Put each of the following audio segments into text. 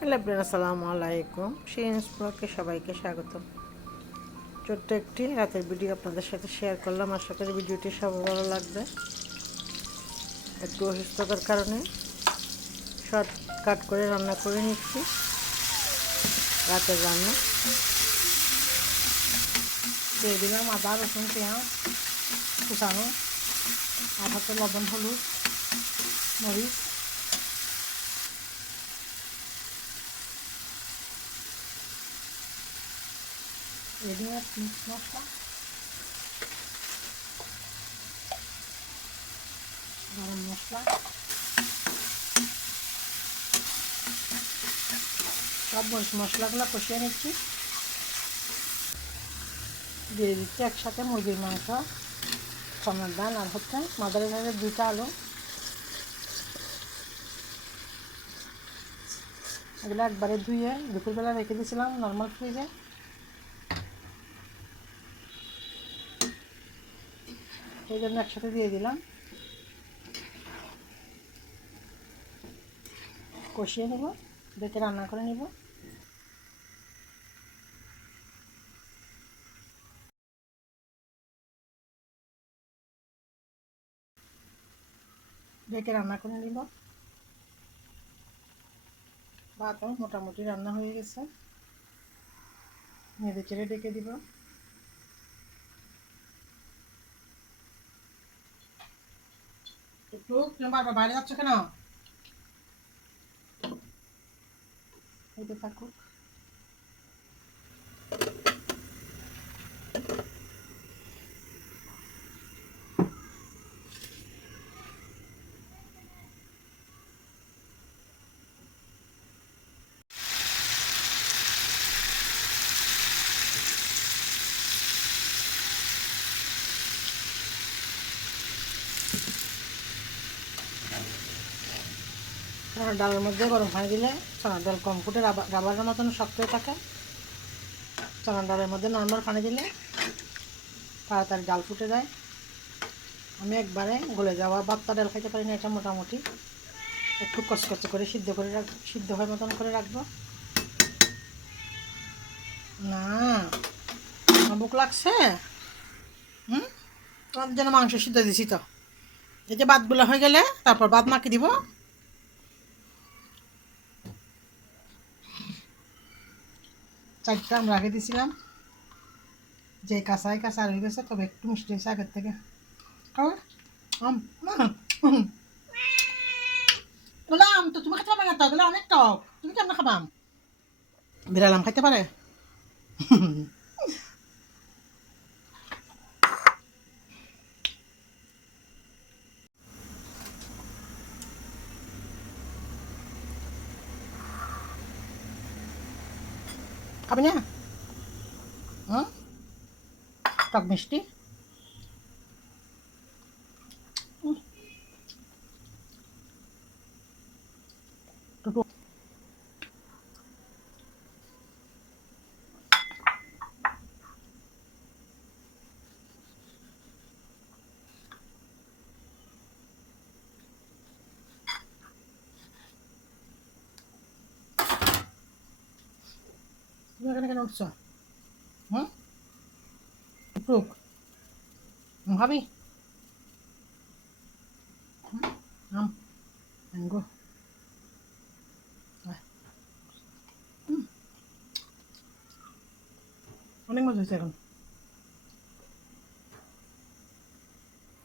Hello everyone, আসসালামু আলাইকুম। শিরিনস ব্লগে সবাইকে স্বাগতম। ছোট্ট একটি রাতের ভিডিও আপনাদের সাথে শেয়ার করলাম। আশা করি ভিডিওটি সবার ভালো লাগবে। একটু অসুস্থতার কারণে শর্টকাট করে রান্না করে নিচ্ছি। রাতের রান্না দিয়ে দিলাম আদা, রসুন, পেঁয়াজ কুচানো, আর হাতে লবণ, হলুদ, মরিচ, রেডিমেড মিক্স মশলা, গরম মশলা, সব মশলাগুলো কষিয়ে নিচ্ছি। দিয়ে দিচ্ছি একসাথে মুরগির মাংস, চনার ডাল, আর হচ্ছে মাদারের ভাগে 2টা আলু। এগুলো একবারে ধুয়ে দুপুরবেলা রেখে দিয়েছিলাম নর্মাল ফ্রিজে। এই জন্য একসাথে দিয়ে দিলাম, কষিয়ে নেব, দেখে রান্না করে নেব। দেখে রান্না করে নিব। ভাতও মোটামুটি রান্না হয়ে গেছে, নেড়ে চেড়ে ডেকে দিব। একটু বারবার বাইরে যাচ্ছ কেন? হইতে থাকুক। চনার ডালের মধ্যে গরম পানি দিলে চনার ডাল কম ফুটে রাবারের মতন শক্ত হয়ে থাকে। চনার ডালের মধ্যে নর্মাল পানি দিলে তাড়াতাড়ি ডাল ফুটে যায়। আমি একবারে গলে যাওয়া বাত্তা ডাল খাইতে পারি না, এটা মোটামুটি একটু কচকচে করে সিদ্ধ হওয়ার মতন করে রাখবো। না, বুক লাগছে। তোমার জন্য মাংস সিদ্ধ দিছি তো। এই যে ভাতগুলো হয়ে গেলে তারপর ভাত মাখিয়ে দিব। চারটা আমরা আগে দিছিলাম, যে কাঁচাই কাঁচা রয়ে গেছে, তবে একটু মিষ্টি হয়েছে আগের থেকে। বললাম তো তুমি খেতে পারবে না, তো বলে অনেক টক, তুমি কেমন খাবাম? বিড়ালাম খাইতে পারে? খাবি না? টক মিষ্টি। টুটু তুমি এখানে কেন উঠছো? টুক ভাবি ম্যাঙ্গো অনেক মজা হয়েছে। এখন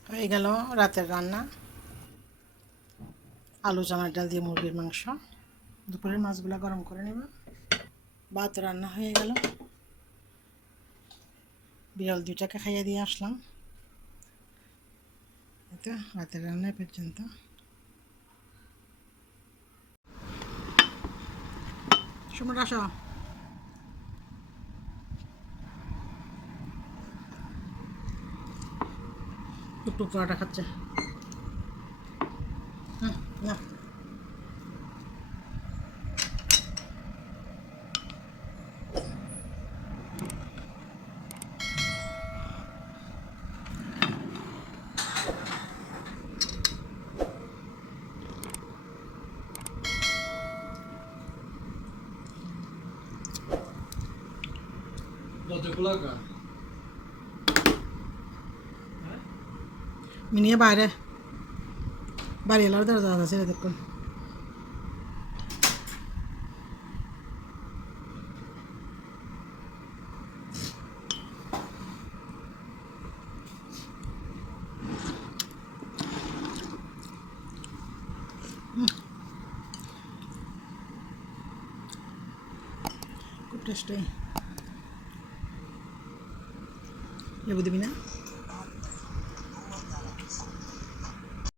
হয়ে গেল রাতের রান্না, আলু চানার ডাল দিয়ে মুরগির মাংস। দুপুরের মাছগুলো গরম করে নেব। ভাত রান্না হয়ে গেল, বিড়াল 2টাকে খাইয়ে দিয়ে আসলাম। এতো রাতের রান্না পর্যন্ত। সময় আসো। টুকটুক পরোটা খাচ্ছে। না, মিনিয়ে বাইরে বাড়ি এলার দরজা আছে দেখুন খুব টেস্টি লেবু দিবি না